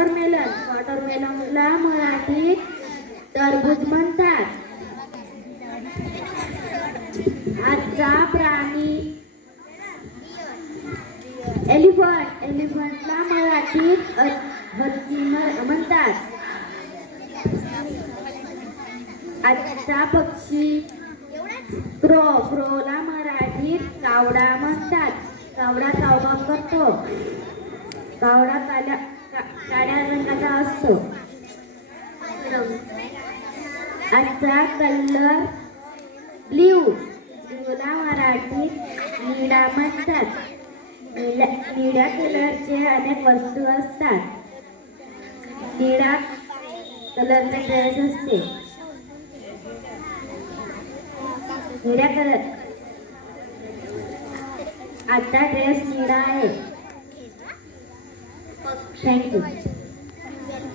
Watermelon वॉटरमेलनला मराठीत टरबूज म्हणतात. आजचा प्राणी एलिफंट. एलिफंटला मराठीत अ- हत्ती म्हणतात. आजचा पक्षी क्रो क्रोला मराठीत कावडा म्हणतात. कावडा कावडा करतो. कावडा काल्या काळ्या रंगाचा असतो. आजचा कलर ब्ल्यू. ब्ल्यूला मराठीत निळा म्हणतात. निळ्या कलरचे अनेक वस्तू असतात. निळा कलरचा ड्रेस असते. निळ्या कलर. आता ड्रेस निळा आहे. Thank you.